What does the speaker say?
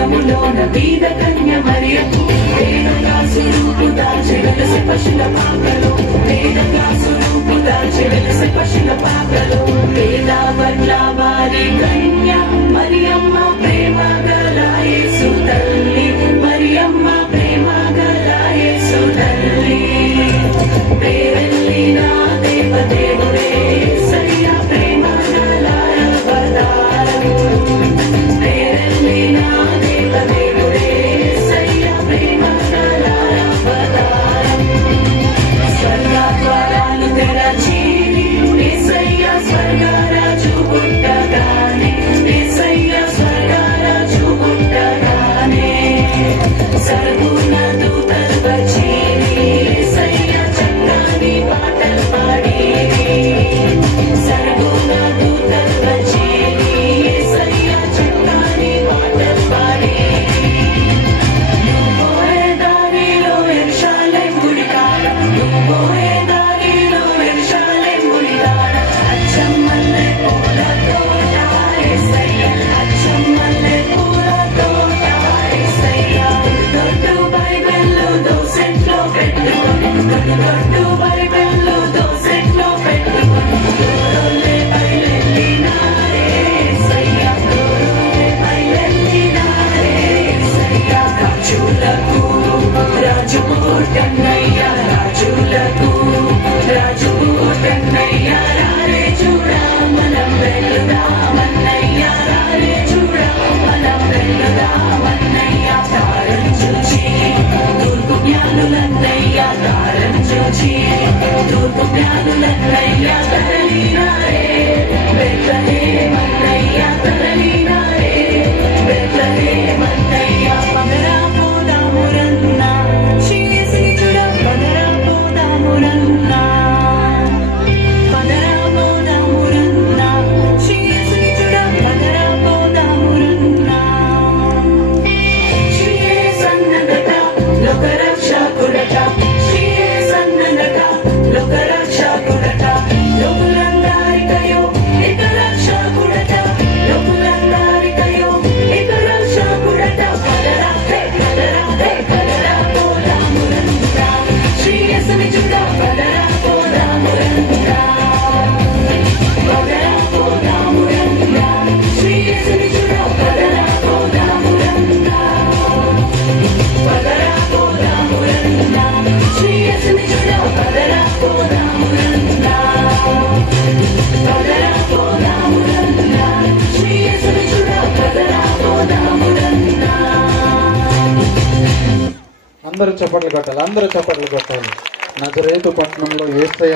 పురములోన బీద కన్య మరియకు వేదగా స్వరూపు దాల్చి వెలసి పశుల పాకలో వేదగా స్వరూపు దాల్చి వెలసి పశుల పాకలో వేద వర్ల వారి కన్య మరియమ్మ ప్రేమ గల యేసు తల్లి మరియమ్మ ప్రేమ గల యేసు తల్లి పేరెల్లిన దేవదేవుడే యేసయ్య ప్రేమ గల అవతారం పేరెల్లిన దేవదేవుడే యేసయ్య ప్రేమ గల అవతారం స్వర్గ ద్వారాలు తెరచి యేసయ్య స్వర్గరాజు పుట్టగానే యేసయ్య స్వర్గరాజు పుట్టగానే సర్గుణ దూతలు వచ్చి యేసయ్య చక్కని పాటలు పాడి సర్గుణ దూతలు వచ్చి యేసయ్య చక్కని పాటలు పాడి నువ్వు పోయే దారిలో యెరూషలేము గుడి కాడ నువ్వు పోయే దారిలో యెరూషలేము గుడి కాడ అచ్చం మల్లె పూల తోట యేసయ్య అచ్చం మల్లె పూల తోట యేసయ్య దొడ్డు బైబిలు దోసెట్లో పెట్టుకొని దొడ్డు బైబిలు దోసెట్లో పెట్టుకొని దూరంలో బయలెల్లినారే యేసయ్య దూరంలో బయలెల్లినారే యేసయ్య రాజులకు రాజు పుట్టన్నయ్య రాజులకు రాజు పుట్టన్నయ్య రారే చూడా మనం వెళ్దామన్నయ్య రారే చూడా మనం వెళ్దామన్నయ్య తారం చూచి తూర్పు జ్ఞానులన్నయ్య తారం చూచి తూర్పు జ్ఞానులన్నయ్య తరలినారే బెత్లెహేమన్నయ్య తరలినారే బెత్లెహేమన్నయ్య పగరా పోదామురన్న యేసుని చూడ పగరా పోదామురన్న పగరా పోదామురన్న యేసుని చూడ పగరా పోదామురన్న యేసన్నదట లోకరక్షకుడట యేసన్నదట లోకరక్షకుడట లోకులందరికయో ఇక రక్షకుడట లోకులందరికయో ఇక రక్షకుడట పగరా పగరా పోదామురన్న యేసుని చూడ పగరా పోదామురన్న పగరా పోదామురన్న యేసుని చూడ పగరా పోదామురన్న పగరా పోదామురన్న యేసుని చూడ పగరా పోదామురన్న పగరా పోదామురన్న యేసుని చూడ పగరా పోదామురన్న. అందరూ చప్పట్లు కొట్టాలి, అందరూ చప్పట్లు కొట్టాలి. నజరేతు పట్టణంలో యేసయ్య